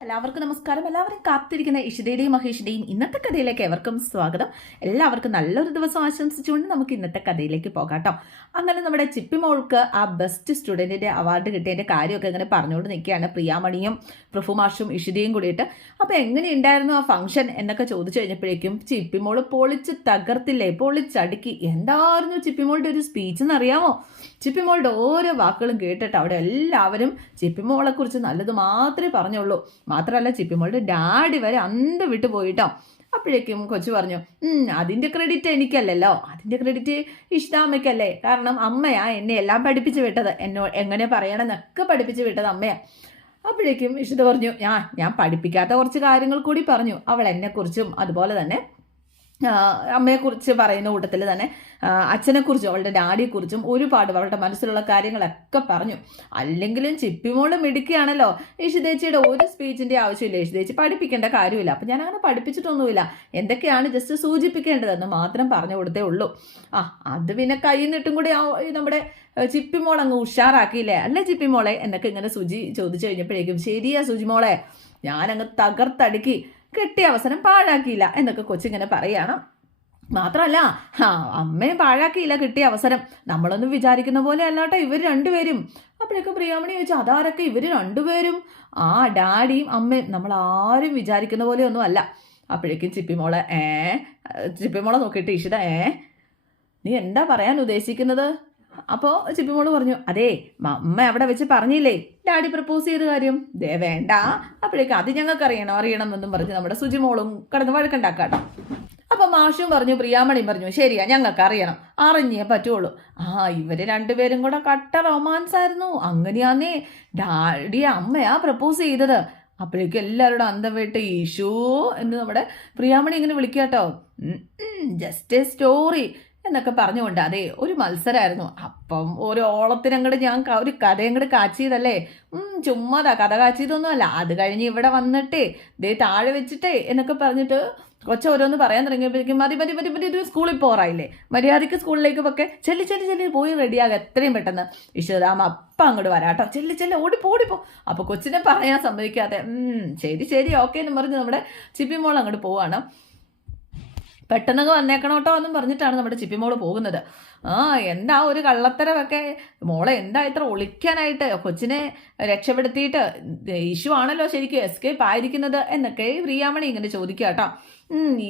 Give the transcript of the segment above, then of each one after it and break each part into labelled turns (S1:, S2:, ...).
S1: എല്ലാവർക്കും നമസ്കാരം. എല്ലാവരും കാത്തിരിക്കുന്ന ഇഷിതയുടെയും മഹേഷിന്റെയും ഇന്നത്തെ കഥയിലേക്ക് എവർക്കും സ്വാഗതം. എല്ലാവർക്കും നല്ലൊരു ദിവസം ആശംസിച്ചുകൊണ്ട് നമുക്ക് ഇന്നത്തെ കഥയിലേക്ക് പോകാം കേട്ടോ അങ്ങനെ നമ്മുടെ ചിപ്പിമോൾക്ക് ആ ബെസ്റ്റ് സ്റ്റുഡന്റിന്റെ അവാർഡ് കിട്ടിയതിന്റെ കാര്യമൊക്കെ ഇങ്ങനെ പറഞ്ഞുകൊണ്ട് നിൽക്കുകയാണ്. പ്രിയാമണിയും പ്രഫുമാഷും ഇഷിതയും കൂടിയിട്ട്. അപ്പോൾ എങ്ങനെയുണ്ടായിരുന്നു ആ ഫംഗ്ഷൻ എന്നൊക്കെ ചോദിച്ചു കഴിഞ്ഞപ്പോഴേക്കും ചിപ്പിമോൾ പൊളിച്ച് തകർത്തില്ലേ? പൊളിച്ചടുക്കി. എന്തായിരുന്നു ചിപ്പിമോളുടെ ഒരു സ്പീച്ച് എന്നറിയാമോ? ചിപ്പിമോളുടെ ഓരോ വാക്കുകളും കേട്ടിട്ട് അവിടെ എല്ലാവരും ചിപ്പിമോളെ കുറിച്ച് നല്ലത് മാത്രമേ പറഞ്ഞുള്ളൂ. മാത്രമല്ല ചിപ്പിമോളുടെ ഡാഡി വരെ അന്ത് വിട്ടു പോയിട്ടോ. അപ്പോഴേക്കും കൊച്ചു പറഞ്ഞു "ഉം, അതിന്റെ ക്രെഡിറ്റ് എനിക്കല്ലല്ലോ. അതിന്റെ ക്രെഡിറ്റ് ഇഷ്ടാമ്മയ്ക്കല്ലേ. കാരണം അമ്മയാ എന്നെ എല്ലാം പഠിപ്പിച്ചു വിട്ടത്. എന്നോ എങ്ങനെ പറയണമെന്നൊക്കെ പഠിപ്പിച്ചു വിട്ടത് അമ്മയാ. അപ്പോഴേക്കും ഇഷിത പറഞ്ഞു ഞാൻ ഞാൻ പഠിപ്പിക്കാത്ത കുറച്ച് കാര്യങ്ങൾ കൂടി പറഞ്ഞു. അവൾ എന്നെക്കുറിച്ചും അതുപോലെ തന്നെ അമ്മയെക്കുറിച്ച് പറയുന്ന കൂട്ടത്തിൽ തന്നെ അച്ഛനെക്കുറിച്ചും അവളുടെ ഡാഡിയെക്കുറിച്ചും ഒരുപാട് അവളുടെ മനസ്സിലുള്ള കാര്യങ്ങളൊക്കെ പറഞ്ഞു. അല്ലെങ്കിലും ചിപ്പിമോൾ മിടുക്കിയാണല്ലോ. യേശുദേച്ചിയുടെ ഒരു സ്പീച്ചിന്റെ ആവശ്യമില്ല. യേശുദേച്ചി പഠിപ്പിക്കേണ്ട കാര്യമില്ല. അപ്പം ഞാൻ അങ്ങനെ പഠിപ്പിച്ചിട്ടൊന്നുമില്ല. എന്തൊക്കെയാണ് ജസ്റ്റ് സൂചിപ്പിക്കേണ്ടതെന്ന് മാത്രം പറഞ്ഞു കൊടുത്തേ ഉള്ളൂ. ആ അത് പിന്നെ കൈ നിട്ടും കൂടി നമ്മുടെ ചിപ്പിമോൾ അങ്ങ് ഉഷാറാക്കിയില്ലേ? അല്ലേ ചിപ്പിമോളെ എന്നൊക്കെ ഇങ്ങനെ സുജി ചോദിച്ചു കഴിഞ്ഞപ്പോഴേക്കും ശരിയാ സുജിമോളെ ഞാനങ്ങ് തകർത്തടുക്കി. കിട്ടിയ അവസരം പാഴാക്കിയില്ല എന്നൊക്കെ കൊച്ചിങ്ങനെ പറയാണ്. മാത്രമല്ല ആ അമ്മയും പാഴാക്കിയില്ല കിട്ടിയ അവസരം. നമ്മളൊന്നും വിചാരിക്കുന്ന പോലെ അല്ലാട്ടോ ഇവർ രണ്ടുപേരും. അപ്പോഴൊക്കെ പ്രിയാമണി ചോദിച്ചു അതാരൊക്കെ? ഇവർ രണ്ടുപേരും? ആ ഡാഡിയും അമ്മയും. നമ്മൾ ആരും വിചാരിക്കുന്ന പോലെയൊന്നും അല്ല. അപ്പോഴേക്കും ചിപ്പിമോളെ ഏ? ചിപ്പിമോളെ നോക്കിയിട്ട് ഇഷിത ഏ? നീ എന്താ പറയാൻ ഉദ്ദേശിക്കുന്നത്? അപ്പോൾ ചിപ്പിമോൾ പറഞ്ഞു അതെ അമ്മ അവിടെ വെച്ച് പറഞ്ഞില്ലേ ഡാഡി പ്രപ്പോസ് ചെയ്ത കാര്യം? ദേ വേണ്ട അപ്പോഴേക്ക് അത് ഞങ്ങൾക്ക് അറിയണം അറിയണം എന്നും പറഞ്ഞ് നമ്മുടെ സുജിമോളും കടന്ന് വഴക്കുണ്ടാക്കാട്ടോ അപ്പൊ മാഷും പറഞ്ഞു പ്രിയാമണിയും പറഞ്ഞു ശരിയാ ഞങ്ങൾക്ക് അറിയണം അറിഞ്ഞേ പറ്റുള്ളൂ. ആ ഇവർ രണ്ടുപേരും കൂടെ കട്ട റൊമാൻസ് ആയിരുന്നു അങ്ങനെയാന്നേ ഡാഡി അമ്മയാ പ്രപ്പോസ് ചെയ്തത്. അപ്പോഴേക്കും എല്ലാവരോടും അന്തം വിട്ട് ഈശോ എന്ന് നമ്മുടെ പ്രിയാമണി ഇങ്ങനെ വിളിക്കാട്ടോ. ജസ്റ്റ് എ സ്റ്റോറി എന്നൊക്കെ പറഞ്ഞുകൊണ്ട് അതെ ഒരു മത്സരമായിരുന്നു അപ്പം ഒരു ഓളത്തിനങ്ങോട്ട് ഞാൻ ഒരു കഥയും കൂടെ കാച്ചിയതല്ലേ? ഉം, ചുമ്മാതാ കഥ കാച്ചിയതൊന്നും അല്ല അത് കഴിഞ്ഞ് ഇവിടെ വന്നിട്ടേ ദേ താഴെ വെച്ചിട്ടേ എന്നൊക്കെ പറഞ്ഞിട്ട് കൊച്ച ഓരോന്ന് പറയാൻ തുടങ്ങിയപ്പോഴേക്കും മതി മതി മതി മതി ഇത് സ്കൂളിൽ പോറായില്ലേ? മര്യാദയ്ക്ക് സ്കൂളിലേക്ക് ഒക്കെ ചെല്ലി ചെല്ലി ചെല്ലി പോയി റെഡിയാകുക എത്രയും പെട്ടെന്ന്. ഈശ്വരാമ അപ്പം അങ്ങോട്ട് വരാട്ടോ ചെല്ലി ചെല്ലി ഓടിപ്പോ ഓടിപ്പോ അപ്പൊ കൊച്ചിനെ പറയാൻ സമ്മതിക്കാതെ ശരി ശരി ഓക്കെ എന്ന് പറഞ്ഞ് നമ്മുടെ ചിപ്പിമോൾ അങ്ങോട്ട് പോവാണ്. പെട്ടെന്നൊക്കെ വന്നേക്കണം കേട്ടോ എന്നും പറഞ്ഞിട്ടാണ് നമ്മുടെ ചിപ്പിമോൾ പോകുന്നത്. ആ എന്താ ഒരു കള്ളത്തരമൊക്കെ? മോളെ എന്താ ഇത്ര ഒളിക്കാനായിട്ട് കൊച്ചിനെ രക്ഷപ്പെടുത്തിയിട്ട്? ഇഷ്യൂ ആണല്ലോ ശരിക്കും എസ്കേപ്പ് ആയിരിക്കുന്നത് എന്നൊക്കെ പ്രിയാമണി ഇങ്ങനെ ചോദിക്കുക കേട്ടോ.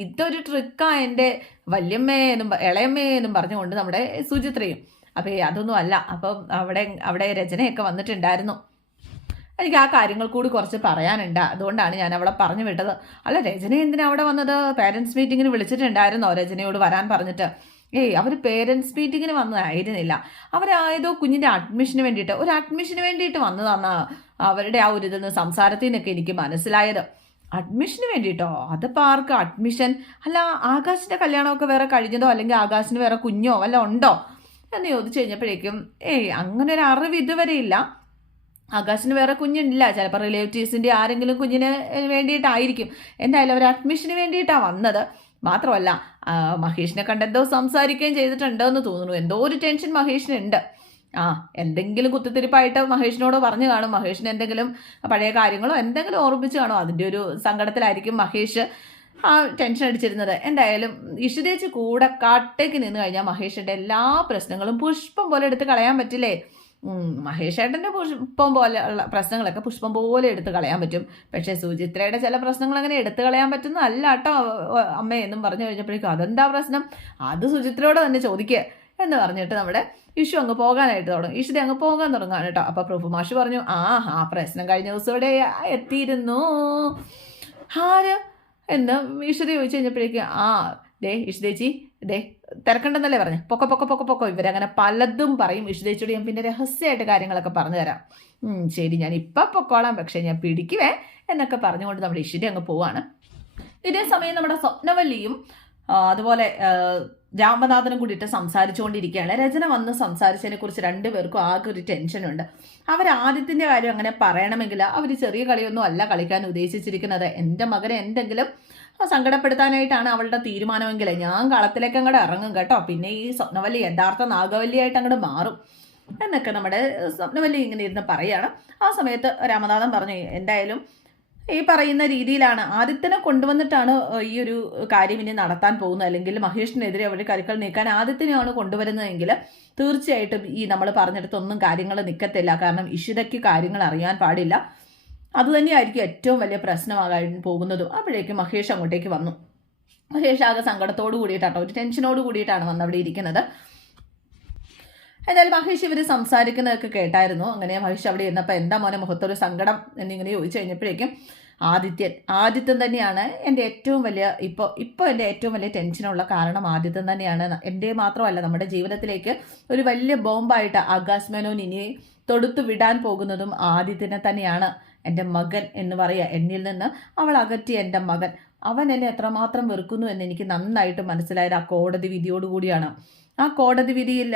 S1: ഇതൊരു ട്രിക്കാ എന്റെ വല്യമ്മേ എന്നും ഇളയമ്മേ എന്നും പറഞ്ഞുകൊണ്ട് നമ്മുടെ സുചിത്രയും. അപ്പോൾ അതൊന്നും അല്ല. അപ്പം അവിടെ അവിടെ രചനയൊക്കെ വന്നിട്ടുണ്ടായിരുന്നു. എനിക്ക് ആ കാര്യങ്ങൾ കൂടി കുറച്ച് പറയാനുണ്ട്. അതുകൊണ്ടാണ് ഞാൻ അവളെ പറഞ്ഞു വിട്ടത്. അല്ല രചന എന്തിനാ അവിടെ വന്നത്? പേരൻസ് മീറ്റിങ്ങിന് വിളിച്ചിട്ടുണ്ടായിരുന്നോ രചനയോട് വരാൻ പറഞ്ഞിട്ട്? ഏയ് അവർ പേരൻസ് മീറ്റിങ്ങിന് വന്നതായിരുന്നില്ല അവർ ഏതോ കുഞ്ഞിന്റെ അഡ്മിഷന് വേണ്ടിയിട്ട് ഒരു അഡ്മിഷന് വേണ്ടിയിട്ട് വന്നതാണ് അവരുടെ ആ ഒരു ഇതിൽ നിന്ന് സംസാരത്തിൽ നിന്നൊക്കെ എനിക്ക് മനസ്സിലായത്. അഡ്മിഷന് വേണ്ടിയിട്ടോ? അതിപ്പോൾ ആർക്ക് അഡ്മിഷൻ അല്ല ആകാശിന്റെ കല്യാണമൊക്കെ വേറെ കഴിഞ്ഞതോ? അല്ലെങ്കിൽ ആകാശിന് വേറെ കുഞ്ഞോ? വല്ല ഉണ്ടോ? എന്ന് ചോദിച്ചു കഴിഞ്ഞപ്പോഴേക്കും ഏയ് അങ്ങനെ ഒരു അറിവ് ഇതുവരെ ഇല്ല. ആകാശിന് വേറെ കുഞ്ഞുണ്ടില്ല ചിലപ്പോൾ റിലേറ്റീവ്സിന്റെ ആരെങ്കിലും കുഞ്ഞിന് വേണ്ടിയിട്ടായിരിക്കും. എന്തായാലും അവർ അഡ്മിഷന് വേണ്ടിയിട്ടാണ് വന്നത്. മാത്രമല്ല മഹേഷിനെ കണ്ടെന്തോ സംസാരിക്കുകയും ചെയ്തിട്ടുണ്ട് എന്ന് തോന്നുന്നു. എന്തോ ഒരു ടെൻഷൻ മഹേഷിനുണ്ട്. ആ എന്തെങ്കിലും കുത്തിത്തിരിപ്പായിട്ട് മഹേഷിനോട് പറഞ്ഞു കാണും. മഹേഷിന് എന്തെങ്കിലും പഴയ കാര്യങ്ങളോ എന്തെങ്കിലും ഓർമ്മിച്ച് കാണും. അതിന്റെ ഒരു സങ്കടത്തിലായിരിക്കും മഹേഷ് ആ ടെൻഷൻ അടിച്ചിരുന്നത്. എന്തായാലും ഇഷിതേച്ച് കൂടെ കാട്ടേക്ക് നിന്ന് കഴിഞ്ഞാൽ മഹേഷിന്റെ എല്ലാ പ്രശ്നങ്ങളും പുഷ്പം പോലെ എടുത്ത് കളയാൻ പറ്റില്ലേ? മഹേഷേട്ടന്റെ പുഷ്പം പോലെ ഉള്ള പ്രശ്നങ്ങളൊക്കെ പുഷ്പം പോലെ എടുത്ത് കളയാൻ പറ്റും. പക്ഷേ സുചിത്രയുടെ ചില പ്രശ്നങ്ങൾ അങ്ങനെ എടുത്ത് കളയാൻ പറ്റുന്നതല്ല കേട്ടോ അമ്മ എന്നും പറഞ്ഞു കഴിഞ്ഞപ്പോഴേക്കും. അതെന്താ പ്രശ്നം? അത് സുചിത്രയോട് തന്നെ ചോദിക്കുക എന്ന് പറഞ്ഞിട്ട് നമ്മുടെ ഇഷു അങ്ങ് പോകാനായിട്ട് തുടങ്ങും. ഇഷിത അങ്ങ് പോകാൻ തുടങ്ങാൻ കേട്ടോ. അപ്പോൾ പ്രഭു മാഷ് പറഞ്ഞു ആ ആ പ്രശ്നം കഴിഞ്ഞ ദിവസം ഇവിടെ എത്തിയിരുന്നു. ആര്? എന്ന് ഈശ്വര ചോദിച്ചു കഴിഞ്ഞപ്പോഴേക്കും ആ ദേ ഇഷ്ദേച്ചി ദേ തിരക്കണ്ടെന്നല്ലേ പറഞ്ഞു? പൊക്ക പൊക്ക പൊക്ക പൊക്ക. ഇവരങ്ങനെ പലതും പറയും. ഇഷ്ദേച്ചിയോട് ഞാൻ പിന്നെ രഹസ്യമായിട്ട് കാര്യങ്ങളൊക്കെ പറഞ്ഞു തരാം. ശരി ഞാൻ ഇപ്പം പൊക്കോളാം പക്ഷേ ഞാൻ പിടിക്കുവേ എന്നൊക്കെ പറഞ്ഞുകൊണ്ട് നമ്മുടെ ഇഷിത അങ്ങ് പോവാണ്. ഇതേ സമയം നമ്മുടെ സ്വപ്നവല്ലിയും അതുപോലെ രാമനാഥനും കൂടിയിട്ട് സംസാരിച്ചുകൊണ്ടിരിക്കുകയാണ്. രചന വന്ന് സംസാരിച്ചതിനെ കുറിച്ച് രണ്ടുപേർക്കും ആകെ ഒരു ടെൻഷനുണ്ട് അവർ ആദ്യത്തിന്റെ കാര്യം അങ്ങനെ പറയണമെങ്കിൽ അവർ ചെറിയ കളിയൊന്നും അല്ല കളിക്കാൻ ഉദ്ദേശിച്ചിരിക്കുന്നത്. എന്റെ മകനെ എന്തെങ്കിലും സങ്കടപ്പെടുത്താനായിട്ടാണ് അവളുടെ തീരുമാനമെങ്കിൽ ഞാൻ കളത്തിലേക്ക് അങ്ങോട്ട് ഇറങ്ങും കേട്ടോ. പിന്നെ ഈ സ്വപ്നവല്ലി യഥാർത്ഥ നാഗവല്ലിയായിട്ട് അങ്ങോട്ട് മാറും എന്നൊക്കെ നമ്മുടെ സ്വപ്നവല്ലി ഇങ്ങനെ ഇരുന്ന് പറയുകയാണ് ആ സമയത്ത് രാമനാഥൻ പറഞ്ഞു എന്തായാലും ഈ പറയുന്ന രീതിയിലാണ്. ആദിത്യനെ കൊണ്ടുവന്നിട്ടാണ് ഈ ഒരു കാര്യം ഇനി നടത്താൻ പോകുന്നത്. അല്ലെങ്കിൽ മഹേഷിനെതിരെ അവർ കരുക്കൾ നീക്കാൻ ആദിത്യനെയാണ് കൊണ്ടുവരുന്നതെങ്കിൽ തീർച്ചയായിട്ടും ഈ നമ്മൾ പറഞ്ഞെടുത്തൊന്നും കാര്യങ്ങൾ നിൽക്കത്തില്ല കാരണം ഇഷിതയ്ക്ക് കാര്യങ്ങൾ അറിയാൻ പാടില്ല. അതുതന്നെയായിരിക്കും ഏറ്റവും വലിയ പ്രശ്നമാകാൻ പോകുന്നതും. അപ്പോഴേക്കും മഹേഷ് അങ്ങോട്ടേക്ക് വന്നു. മഹേഷ് ആകെ സങ്കടത്തോട് കൂടിയിട്ടാണ് ഒരു ടെൻഷനോട് കൂടിയിട്ടാണ് വന്നവിടെ ഇരിക്കുന്നത്. എന്തായാലും മഹേഷ് ഇവർ സംസാരിക്കുന്നതൊക്കെ കേട്ടായിരുന്നു. അങ്ങനെ മഹേഷ് അവിടെ ഇരുന്നപ്പോൾ എന്താ മോനെ മുഖത്തൊരു സങ്കടം എന്നിങ്ങനെ ചോദിച്ചു കഴിഞ്ഞപ്പോഴേക്കും ആദിത്യൻ. ആദിത്യൻ തന്നെയാണ് എന്റെ ഏറ്റവും വലിയ ഇപ്പോൾ ഇപ്പോൾ എന്റെ ഏറ്റവും വലിയ ടെൻഷനുള്ള കാരണം ആദിത്യൻ തന്നെയാണ്. എന്റെ മാത്രമല്ല നമ്മുടെ ജീവിതത്തിലേക്ക് ഒരു വലിയ ബോംബായിട്ട് ആകാശ് മേനോൻ ഇനി തൊടുത്തു വിടാൻ പോകുന്നതും ആദിത്യനെ തന്നെയാണ്. എന്റെ മകൻ എന്ന് പറയുക എന്നിൽ നിന്ന് അവൾ അകറ്റി എന്റെ മകൻ. അവൻ എന്നെ എത്രമാത്രം വെറുക്കുന്നു എന്ന് എനിക്ക് നന്നായിട്ട് മനസ്സിലായത് ആ കോടതി വിധിയോടുകൂടിയാണ്. ആ കോടതി വിധിയിൽ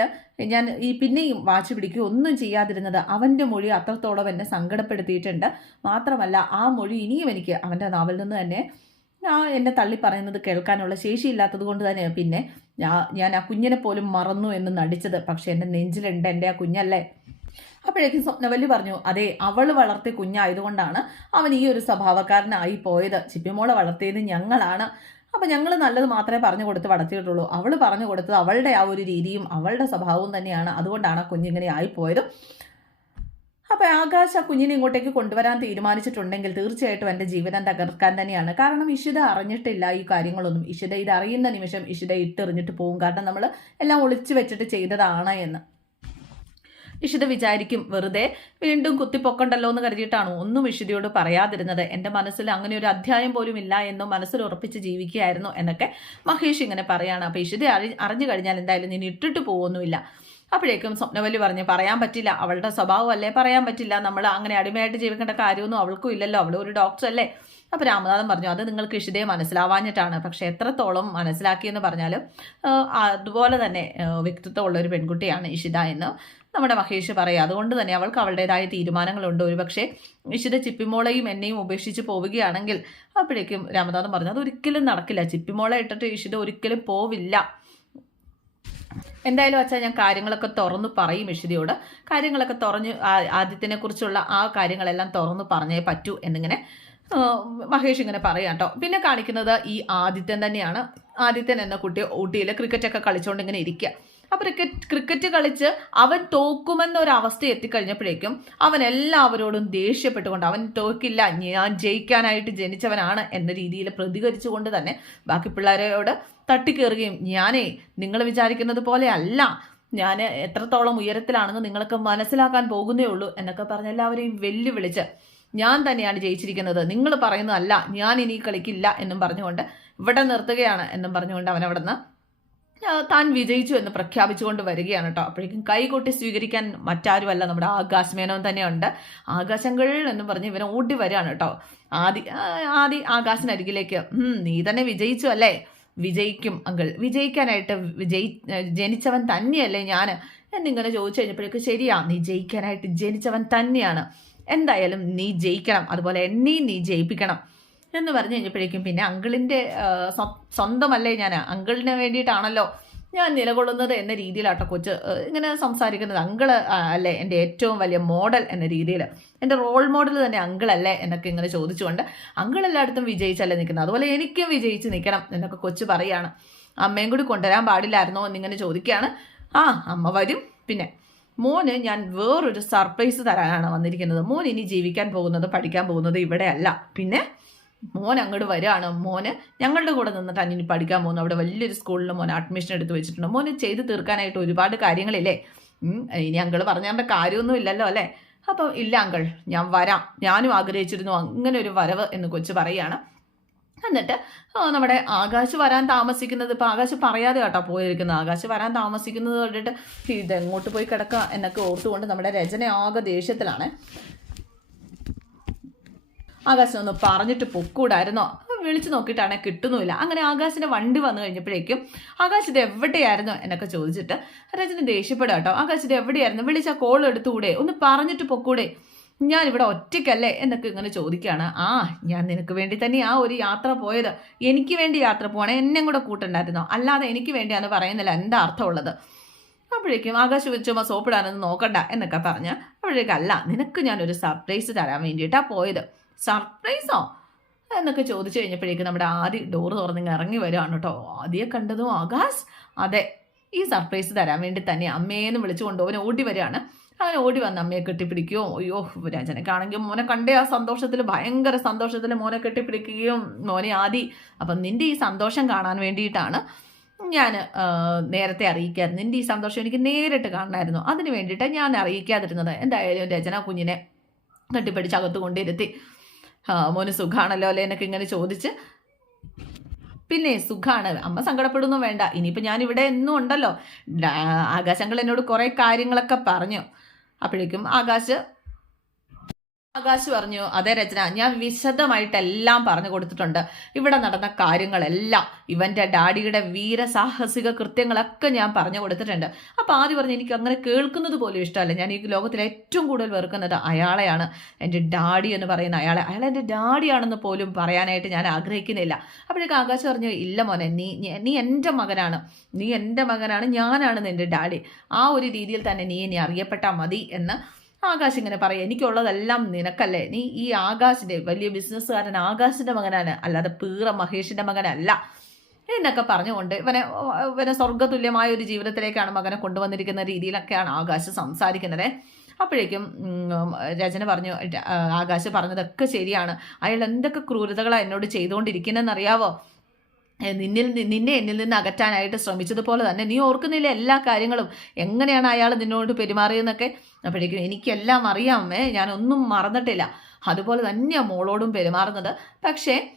S1: ഞാൻ ഈ പിന്നെയും വാച്ച് പിടിക്കുക ഒന്നും ചെയ്യാതിരുന്നത് അവന്റെ മൊഴി അത്രത്തോളം എന്നെ സങ്കടപ്പെടുത്തിയിട്ടുണ്ട്. മാത്രമല്ല ആ മൊഴി ഇനിയും എനിക്ക് അവന്റെ നാവിൽ നിന്ന് തന്നെ ആ എന്നെ തള്ളി പറയുന്നത് കേൾക്കാനുള്ള ശേഷിയില്ലാത്തത് കൊണ്ട് തന്നെ പിന്നെ ഞാൻ ആ കുഞ്ഞിനെ പോലും മറന്നു എന്ന് നടിച്ചത്. പക്ഷേ എന്റെ നെഞ്ചിലുണ്ട് എന്റെ ആ കുഞ്ഞല്ലേ. അപ്പോഴേക്കും സ്വപ്നവല്ലി പറഞ്ഞു അതെ അവൾ വളർത്തിയ കുഞ്ഞായതുകൊണ്ടാണ് അവൻ ഈ ഒരു സ്വഭാവക്കാരനായി പോയത്. ചിപ്പിമോളെ വളർത്തിയത് ഞങ്ങളാണ്. അപ്പം ഞങ്ങൾ നല്ലത് മാത്രമേ പറഞ്ഞു കൊടുത്ത് വളർത്തിയിട്ടുള്ളൂ. അവൾ പറഞ്ഞു കൊടുത്തത് അവളുടെ ആ ഒരു രീതിയും അവളുടെ സ്വഭാവവും തന്നെയാണ്. അതുകൊണ്ടാണ് ആ കുഞ്ഞിങ്ങനെ ആയിപ്പോയത്. അപ്പോൾ ആകാശ് ആ കുഞ്ഞിനെ ഇങ്ങോട്ടേക്ക് കൊണ്ടുവരാൻ തീരുമാനിച്ചിട്ടുണ്ടെങ്കിൽ തീർച്ചയായിട്ടും എന്റെ ജീവിതം തകർക്കാൻ തന്നെയാണ്. കാരണം ഇഷിത അറിഞ്ഞിട്ടില്ല ഈ കാര്യങ്ങളൊന്നും. ഇഷിത ഇത് അറിയുന്ന നിമിഷം ഇഷിത ഇട്ടെറിഞ്ഞിട്ട് പോകും കാരണം നമ്മൾ എല്ലാം ഒളിച്ചു വെച്ചിട്ട് ചെയ്തതാണ് എന്ന്. ഇഷിത വിചാരിക്കും വെറുതെ വീണ്ടും കുത്തിപ്പൊക്കണ്ടല്ലോ എന്ന് കരുതിയിട്ടാണോ ഒന്നും ഇഷിതയോട് പറയാതിരുന്നത്. എന്റെ മനസ്സിൽ അങ്ങനെ ഒരു അധ്യായം പോലും ഇല്ല എന്നോ മനസ്സിൽ ഉറപ്പിച്ച് ജീവിക്കുകയായിരുന്നു എന്നൊക്കെ മഹേഷ് ഇങ്ങനെ പറയാണ്. അപ്പോൾ ഇഷിത അറി അറിഞ്ഞു കഴിഞ്ഞാൽ എന്തായാലും നിന്നെ ഇട്ടിട്ട് പോകുന്നുമില്ല അപ്പോഴേക്കും സ്വപ്നവല്ലി പറഞ്ഞ് പറയാൻ പറ്റില്ല. അവളുടെ സ്വഭാവമല്ലേ പറയാൻ പറ്റില്ല? നമ്മൾ അങ്ങനെ അടിമയായിട്ട് ജീവിക്കേണ്ട കാര്യമൊന്നും അവൾക്കും ഇല്ലല്ലോ. അവൾ ഒരു ഡോക്ടർ അല്ലേ? അപ്പോൾ രാമനാഥൻ പറഞ്ഞു അത് നിങ്ങൾക്ക് ഇഷിതയെ മനസ്സിലാവാഞ്ഞിട്ടാണ്. പക്ഷേ എത്രത്തോളം മനസ്സിലാക്കിയെന്ന് പറഞ്ഞാലും അതുപോലെ തന്നെ വ്യക്തിത്വമുള്ള ഒരു പെൺകുട്ടിയാണ് ഇഷിത എന്ന് നമ്മുടെ മഹേഷ് പറയാം അതുകൊണ്ട് തന്നെ അവൾക്ക് അവളുടേതായ തീരുമാനങ്ങളുണ്ട്. ഒരുപക്ഷെ ഇഷിത ചിപ്പിമോളെയും എന്നെയും ഉപേക്ഷിച്ച് പോവുകയാണെങ്കിൽ അപ്പോഴേക്കും രാമനാഥൻ പറഞ്ഞു അതൊരിക്കലും നടക്കില്ല. ചിപ്പിമോളെ ഇട്ടിട്ട് ഇഷിത ഒരിക്കലും പോവില്ല. എന്തായാലും അച്ഛാ ഞാൻ കാര്യങ്ങളൊക്കെ തുറന്നു പറയും ഇഷിതയോട്. കാര്യങ്ങളൊക്കെ തുറഞ്ഞ് ആദ്യത്തിനെ കുറിച്ചുള്ള ആ കാര്യങ്ങളെല്ലാം തുറന്നു പറഞ്ഞേ പറ്റൂ എന്നിങ്ങനെ മഹേഷ് ഇങ്ങനെ പറയാം കേട്ടോ. പിന്നെ കാണിക്കുന്നത് ഈ ആദിത്യൻ തന്നെയാണ്. ആദിത്യൻ എന്ന കുട്ടി ഊട്ടിയിൽ ക്രിക്കറ്റൊക്കെ കളിച്ചുകൊണ്ട് ഇങ്ങനെ ഇരിക്കുക അപ്പോൾ ക്രിക്കറ്റ് ക്രിക്കറ്റ് കളിച്ച് അവൻ തോക്കുമെന്നൊരവസ്ഥ എത്തിക്കഴിഞ്ഞപ്പോഴേക്കും അവൻ എല്ലാവരോടും ദേഷ്യപ്പെട്ടുകൊണ്ട് അവൻ തോക്കില്ല ഞാൻ ജയിക്കാനായിട്ട് ജനിച്ചവനാണ് എന്ന രീതിയിൽ പ്രതികരിച്ചുകൊണ്ട് തന്നെ ബാക്കി പിള്ളേരോട് തട്ടിക്കേറുകയും ഞാനേ നിങ്ങൾ വിചാരിക്കുന്നത് പോലെ അല്ല. ഞാൻ എത്രത്തോളം ഉയരത്തിലാണെന്ന് നിങ്ങൾക്ക് മനസ്സിലാക്കാൻ പോകുന്നേ ഉള്ളൂ എന്നൊക്കെ പറഞ്ഞ് എല്ലാവരെയും വെല്ലുവിളിച്ച് ഞാൻ തന്നെയാണ് ജയിച്ചിരിക്കുന്നത്. നിങ്ങൾ പറയുന്നതല്ല. ഞാൻ ഇനി കളിക്കില്ല എന്നും പറഞ്ഞുകൊണ്ട് ഇവിടെ നിർത്തുകയാണ് എന്നും പറഞ്ഞുകൊണ്ട് അവൻ അവിടെ നിന്ന് താൻ വിജയിച്ചു എന്ന് പ്രഖ്യാപിച്ചുകൊണ്ട് വരികയാണ് കേട്ടോ അപ്പോഴേക്കും കൈകൊട്ടി സ്വീകരിക്കാൻ മറ്റാരുമല്ല നമ്മുടെ ആകാശ് തന്നെയുണ്ട്. ആകാശങ്ങൾ എന്ന് പറഞ്ഞ് ഇവനെ ഓടി വരികയാണ് കേട്ടോ ആദി ആദി ആകാശിനരികിലേക്ക് നീ തന്നെ വിജയിച്ചു അല്ലേ? വിജയിക്കും അങ്കിൾ. വിജയിക്കാനായിട്ട് വിജയി ജനിച്ചവൻ തന്നെയല്ലേ ഞാൻ എന്നിങ്ങനെ ചോദിച്ചു കഴിഞ്ഞപ്പോഴേക്ക് ശരിയാ നീ ജയിക്കാനായിട്ട് ജനിച്ചവൻ തന്നെയാണ്. എന്തായാലും നീ ജയിക്കണം. അതുപോലെ എന്നെയും നീ ജയിപ്പിക്കണം. എന്ന് പറഞ്ഞു കഴിഞ്ഞപ്പോഴേക്കും പിന്നെ അങ്കിളിന്റെ സ്വന്തമല്ലേ ഞാൻ അങ്കിളിന് വേണ്ടിയിട്ടാണല്ലോ ഞാൻ നിലകൊള്ളുന്നത് എന്ന രീതിയിലാട്ടോ കൊച്ച് ഇങ്ങനെ സംസാരിക്കുന്നത്. അങ്കിൾ അല്ലേ എന്റെ ഏറ്റവും വലിയ മോഡൽ എന്ന രീതിയിൽ എന്റെ റോൾ മോഡൽ തന്നെ അങ്കിളല്ലേ എന്നൊക്കെ ഇങ്ങനെ ചോദിച്ചുകൊണ്ട് അങ്കിൾ എല്ലായിടത്തും വിജയിച്ചല്ലേ നിൽക്കുന്നത്. അതുപോലെ എനിക്കും വിജയിച്ച് നിൽക്കണം എന്നൊക്കെ കൊച്ച് പറയുകയാണ് അമ്മയും കൂടി കൊണ്ടുവരാൻ പാടില്ലായിരുന്നോ എന്നിങ്ങനെ ചോദിക്കുകയാണ്. ആ അമ്മ വരും. പിന്നെ മോന് ഞാൻ വേറൊരു സർപ്രൈസ് തരാനാണ് വന്നിരിക്കുന്നത്. മോൻ ഇനി ജീവിക്കാൻ പോകുന്നത് പഠിക്കാൻ പോകുന്നത് ഇവിടെയല്ല. പിന്നെ മോൻ അങ്ങോട്ട് വരികയാണ് മോന് ഞങ്ങളുടെ കൂടെ നിന്നിട്ടാണ് ഇനി പഠിക്കാൻ പോകുന്നത് അവിടെ വലിയൊരു സ്കൂളിൽ മോൻ അഡ്മിഷൻ എടുത്ത് വെച്ചിട്ടുണ്ട്. മോന് ചെയ്ത് തീർക്കാനായിട്ട് ഒരുപാട് കാര്യങ്ങളില്ലേ? ഇനി അങ്കിൾ പറഞ്ഞാൽ കാര്യമൊന്നും ഇല്ലല്ലോ അല്ലേ? അപ്പം ഇല്ല അങ്കിൾ ഞാൻ വരാം. ഞാനും ആഗ്രഹിച്ചിരുന്നു അങ്ങനെ ഒരു വരവ് എന്ന് കൊച്ചു പറയുകയാണ്. എന്നിട്ട് നമ്മുടെ ആകാശ് വരാൻ താമസിക്കുന്നത് ഇപ്പം ആകാശ് പറയാതെ കേട്ടോ പോയിരിക്കുന്നത്. ആകാശ് വരാൻ താമസിക്കുന്നത് കണ്ടിട്ട് ഇതെങ്ങോട്ട് പോയി കിടക്കുക എന്നൊക്കെ ഓർത്തുകൊണ്ട് നമ്മുടെ രചന ആകെ ദേഷ്യത്തിലാണ്. ആകാശം ഒന്ന് പറഞ്ഞിട്ട് പൊക്കൂടായിരുന്നോ? വിളിച്ചു നോക്കിയിട്ടാണെ കിട്ടുന്നുമില്ല. അങ്ങനെ ആകാശിന്റെ വണ്ടി വന്നു കഴിഞ്ഞപ്പോഴേക്കും ആകാശ് ഇത് എവിടെയായിരുന്നു എന്നൊക്കെ ചോദിച്ചിട്ട് രജനി ദേഷ്യപ്പെടുക കേട്ടോ. ആകാശ് ഇത് എവിടെയായിരുന്നു? വിളിച്ച കോൾ എടുത്തുകൂടെ? ഒന്ന് പറഞ്ഞിട്ട് പൊക്കൂടെ. ഞാൻ ഇവിടെ ഒറ്റയ്ക്കല്ലേ എന്നൊക്കെ ഇങ്ങനെ ചോദിക്കുകയാണ്. ആ ഞാൻ നിനക്ക് വേണ്ടി തന്നെ ആ ഒരു യാത്ര പോയത്. എനിക്ക് വേണ്ടി യാത്ര പോകണേ എന്നെ കൂടെ കൂട്ടുണ്ടായിരുന്നോ? അല്ലാതെ എനിക്ക് വേണ്ടിയാന്ന് പറയുന്നില്ല എന്താ അർത്ഥമുള്ളത്? അപ്പോഴേക്കും ആകാശ് വെച്ചുമ്പോൾ സോപ്പിടാനൊന്നും നോക്കണ്ട എന്നൊക്കെ പറഞ്ഞ് അപ്പോഴേക്കും അല്ല നിനക്ക് ഞാനൊരു സർപ്രൈസ് തരാൻ വേണ്ടിയിട്ടാണ് പോയത്. സർപ്രൈസോ? എന്നൊക്കെ ചോദിച്ചു കഴിഞ്ഞപ്പോഴേക്കും നമ്മുടെ ആദ്യ ഡോറ് തുറന്നിങ്ങ് ഇറങ്ങി വരുവാണ് കേട്ടോ. ആദ്യം കണ്ടതും ആകാശ് അതെ ഈ സർപ്രൈസ് തരാൻ വേണ്ടി തന്നെ അമ്മേന്ന് വിളിച്ചുകൊണ്ട് കൊണ്ടുപോകാൻ ഓടി വരികയാണ്. അവൻ ഓടി വന്ന് അമ്മയെ കെട്ടിപ്പിടിക്കുകയും അയ്യോ രാജനക്കാണെങ്കിൽ മോനെ കണ്ടേ ആ സന്തോഷത്തിൽ ഭയങ്കര സന്തോഷത്തിൽ മോനെ കെട്ടിപ്പിടിക്കുകയും മോനെ ആദി അപ്പം നിന്റെ ഈ സന്തോഷം കാണാൻ വേണ്ടിയിട്ടാണ് ഞാൻ നേരത്തെ അറിയിക്കാറ് നിന്റെ ഈ സന്തോഷം എനിക്ക് നേരിട്ട് കാണണമായിരുന്നു. അതിന് വേണ്ടിയിട്ടാണ് ഞാൻ അറിയിക്കാതിരുന്നത്. എന്തായാലും രചന കുഞ്ഞിനെ കെട്ടിപ്പിടിച്ച് അകത്ത് കൊണ്ടിരുത്തി മോന് സുഖാണല്ലോ അല്ലേ എന്നൊക്കെ ഇങ്ങനെ ചോദിച്ച്. പിന്നെ സുഖാണ് അമ്മ സങ്കടപ്പെടുന്നു വേണ്ട. ഇനിയിപ്പോൾ ഞാൻ ഇവിടെ എന്നും ഉണ്ടല്ലോ. ആകാശങ്ങൾ എന്നോട് കുറേ കാര്യങ്ങളൊക്കെ പറഞ്ഞു. അപ്പോഴേക്കും ആകാശ് ആകാശ് പറഞ്ഞു അതെ രചന ഞാൻ വിശദമായിട്ടെല്ലാം പറഞ്ഞു കൊടുത്തിട്ടുണ്ട്. ഇവിടെ നടന്ന കാര്യങ്ങളെല്ലാം ഇവന്റെ ഡാഡിയുടെ വീരസാഹസിക കൃത്യങ്ങളൊക്കെ ഞാൻ പറഞ്ഞു കൊടുത്തിട്ടുണ്ട്. അപ്പോൾ ആദ്യം പറഞ്ഞു എനിക്ക് അങ്ങനെ കേൾക്കുന്നത് പോലും ഇഷ്ടമല്ല. ഞാൻ ഈ ലോകത്തിൽ ഏറ്റവും കൂടുതൽ വെറുക്കുന്നത് അയാളെയാണ്. എന്റെ ഡാഡി എന്ന് പറയുന്ന അയാളെ. അയാൾ എന്റെ ഡാഡിയാണെന്ന് പോലും പറയാനായിട്ട് ഞാൻ ആഗ്രഹിക്കുന്നില്ല. അപ്പോഴേക്കും ആകാശ് പറഞ്ഞു ഇല്ല മോനെ നീ നീ- എന്റെ മകനാണ്. നീ എന്റെ മകനാണ് ഞാനാണ് നിന്റെ ഡാഡി. ആ ഒരു രീതിയിൽ തന്നെ നീ ഇനി അറിയപ്പെട്ടാൽ മതി എന്ന് ആകാശ് ഇങ്ങനെ പറയും എനിക്കുള്ളതെല്ലാം നിനക്കല്ലേ. നീ ഈ ആകാശിന്റെ വലിയ ബിസിനസ്സുകാരൻ ആകാശിന്റെ മകനാണ്. അല്ലാതെ പീറ മഹേഷിന്റെ മകനല്ല. എന്നൊക്കെ പറഞ്ഞുകൊണ്ട് ഇവനെ ഇവനെ സ്വർഗതുല്യമായ ഒരു ജീവിതത്തിലേക്കാണ് മകനെ കൊണ്ടുവന്നിരിക്കുന്ന രീതിയിലൊക്കെയാണ് ആകാശ് സംസാരിക്കുന്നത്. അപ്പോഴേക്കും രചന പറഞ്ഞു ആകാശ് പറഞ്ഞതൊക്കെ ശരിയാണ്. അയാൾ എന്തൊക്കെ ക്രൂരതകളാണ് എന്നോട് ചെയ്തുകൊണ്ടിരിക്കുന്നതെന്ന് അറിയാവോ ഏ, നിന്നിൽ നിന്നെ എന്നിൽ നിന്ന് അകറ്റാനായിട്ട് ശ്രമിച്ചതുപോലെ തന്നെ നീ ഓർക്കുന്നില്ല എല്ലാ കാര്യങ്ങളും? എങ്ങനെയാണ് അയാൾ നിന്നോട് പെരുമാറിയെന്നൊക്കെ അപ്പോഴേക്കും എനിക്കെല്ലാം അറിയാമേ ഞാനൊന്നും മറന്നിട്ടില്ല. അതുപോലെ തന്നെയാണ് മോളോടും പെരുമാറുന്നത്. പക്ഷേ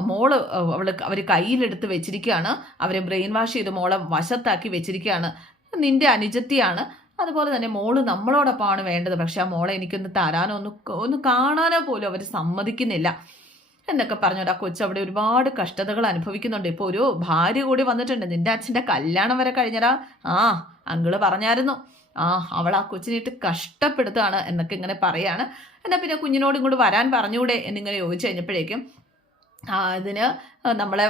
S1: മോൾ അവൾ അവർ കയ്യിലെടുത്ത് വെച്ചിരിക്കുകയാണ്. അവരെ ബ്രെയിൻ വാഷ് ചെയ്ത് മോളെ വശത്താക്കി വെച്ചിരിക്കുകയാണ്. നിന്റെ അനുജത്തിയാണ്. അതുപോലെ തന്നെ മോൾ നമ്മളോടൊപ്പമാണ് വേണ്ടത്. പക്ഷേ ആ മോളെ എനിക്കൊന്ന് തരാനോ ഒന്ന് ഒന്ന് കാണാനോ പോലും അവർ സമ്മതിക്കുന്നില്ല. എന്നൊക്കെ പറഞ്ഞോണ്ട് ആ കൊച്ചു അവിടെ ഒരുപാട് കഷ്ടതകൾ അനുഭവിക്കുന്നുണ്ട്. ഇപ്പോൾ ഒരു ഭാര്യ കൂടി വന്നിട്ടുണ്ട്. നിന്റെ അച്ഛന്റെ കല്യാണം വരെ കഴിഞ്ഞടാ ആ അങ്കിൾ പറഞ്ഞായിരുന്നു. ആ അവൾ ആ കൊച്ചിനിട്ട് കഷ്ടപ്പെടുത്തുകയാണ് എന്നൊക്കെ ഇങ്ങനെ പറയാണ്. എന്നാൽ പിന്നെ കുഞ്ഞിനോട് ഇങ്ങോട്ട് വരാൻ പറഞ്ഞൂടെ എന്നിങ്ങനെ ചോദിച്ചു കഴിഞ്ഞപ്പോഴേക്കും അതിന് നമ്മളെ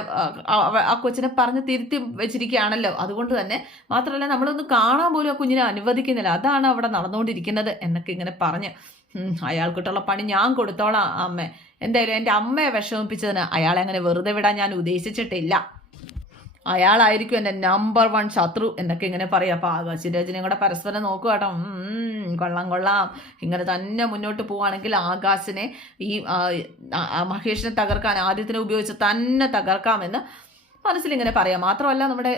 S1: ആ, കൊച്ചിനെ പറഞ്ഞ് തിരുത്തി വെച്ചിരിക്കുകയാണല്ലോ. അതുകൊണ്ട് തന്നെ മാത്രമല്ല നമ്മളൊന്ന് കാണാൻ പോലും ആ കുഞ്ഞിനെ അനുവദിക്കുന്നില്ല. അതാണ് അവിടെ നടന്നുകൊണ്ടിരിക്കുന്നത് എന്നൊക്കെ ഇങ്ങനെ പറഞ്ഞ് അയാൾക്കിട്ടുള്ള പണി ഞാൻ കൊടുത്തോളാം അമ്മ. എന്തായാലും എന്റെ അമ്മയെ വിഷമിപ്പിച്ചതിന് അയാളെ അങ്ങനെ വെറുതെ വിടാൻ ഞാൻ ഉദ്ദേശിച്ചിട്ടില്ല. അയാളായിരിക്കും എന്റെ നമ്പർ വൺ ശത്രു എന്നൊക്കെ ഇങ്ങനെ പറയാം. അപ്പോൾ ആകാശി രജനിയും കൂടെ പരസ്പരം നോക്കുക കേട്ടോ. കൊള്ളാം കൊള്ളാം. ഇങ്ങനെ തന്നെ മുന്നോട്ട് പോവുകയാണെങ്കിൽ ആകാശിനെ ഈ മഹേഷിനെ തകർക്കാൻ ആദ്യത്തിനെ ഉപയോഗിച്ച് തന്നെ തകർക്കാമെന്ന് മനസ്സിലിങ്ങനെ പറയാം. മാത്രമല്ല നമ്മുടെ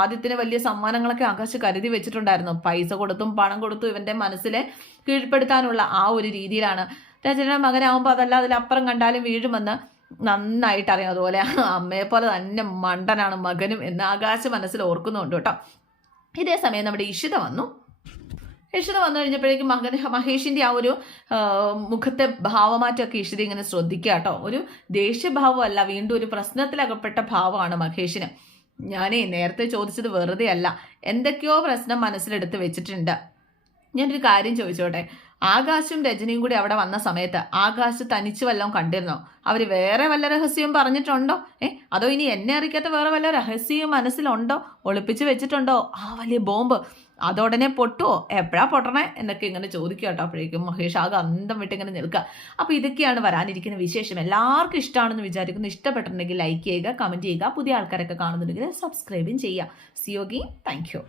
S1: ആദ്യത്തിന് വലിയ സമ്മാനങ്ങളൊക്കെ ആകാശ് കരുതി വെച്ചിട്ടുണ്ടായിരുന്നു. പൈസ കൊടുത്തും പണം കൊടുത്തും ഇവന്റെ മനസ്സിലെ കീഴ്പ്പെടുത്താനുള്ള ആ ഒരു രീതിയിലാണ്. രചനയുടെ മകനാവുമ്പോൾ അതല്ല അതിലപ്പുറം കണ്ടാലും വീഴുമെന്ന് നന്നായിട്ട് അറിയാം. അതുപോലെ അമ്മയെ പോലെ തന്നെ മണ്ടനാണ് മകനും എന്ന് ആകാശ മനസ്സിൽ ഓർക്കുന്നുണ്ട് കേട്ടോ. ഇതേ സമയം നമ്മുടെ ഇഷിത വന്നു. ഇഷിത വന്നു കഴിഞ്ഞപ്പോഴേക്കും മകൻ മഹേഷിന്റെ ആ ഒരു മുഖത്തെ ഭാവമാറ്റമൊക്കെ ഇഷിത ഇങ്ങനെ ശ്രദ്ധിക്കുക കേട്ടോ. ഒരു ദേഷ്യഭാവമല്ല വീണ്ടും ഒരു പ്രശ്നത്തിലകപ്പെട്ട ഭാവമാണ് മഹേഷിന്. ഞാനേ നേരത്തെ ചോദിച്ചത് വെറുതെ അല്ല. എന്തൊക്കെയോ പ്രശ്നം മനസ്സിലെടുത്ത് വെച്ചിട്ടുണ്ട്. ഞാനൊരു കാര്യം ചോദിച്ചോട്ടെ. ആകാശും രജനിയും കൂടി അവിടെ വന്ന സമയത്ത് ആകാശ് തനിച്ച് വല്ലതും കണ്ടിരുന്നോ? അവർ വേറെ വല്ല രഹസ്യവും പറഞ്ഞിട്ടുണ്ടോ? ഏ അതോ ഇനി എന്നെ അറിയിക്കാത്ത വേറെ വല്ല രഹസ്യവും മനസ്സിലുണ്ടോ? ഒളിപ്പിച്ച് വെച്ചിട്ടുണ്ടോ? ആ വലിയ ബോംബ്. അതോടനെ പൊട്ടുവോ? എപ്പോഴാ പൊട്ടണേ? എന്നൊക്കെ ഇങ്ങനെ ചോദിക്കുക കേട്ടോ അപ്പോഴേക്കും മഹേഷ്. ആകെ അന്തം വിട്ട് ഇങ്ങനെ നിൽക്കുക. അപ്പോൾ ഇതൊക്കെയാണ് വരാനിരിക്കുന്ന വിശേഷം. എല്ലാവർക്കും ഇഷ്ടമാണെന്ന് വിചാരിക്കുന്നു. ഇഷ്ടപ്പെട്ടിട്ടുണ്ടെങ്കിൽ ലൈക്ക് ചെയ്യുക കമന്റ് ചെയ്യുക. പുതിയ ആൾക്കാരൊക്കെ കാണുന്നുണ്ടെങ്കിൽ സബ്സ്ക്രൈബും ചെയ്യുക. സിയോഗി താങ്ക് യു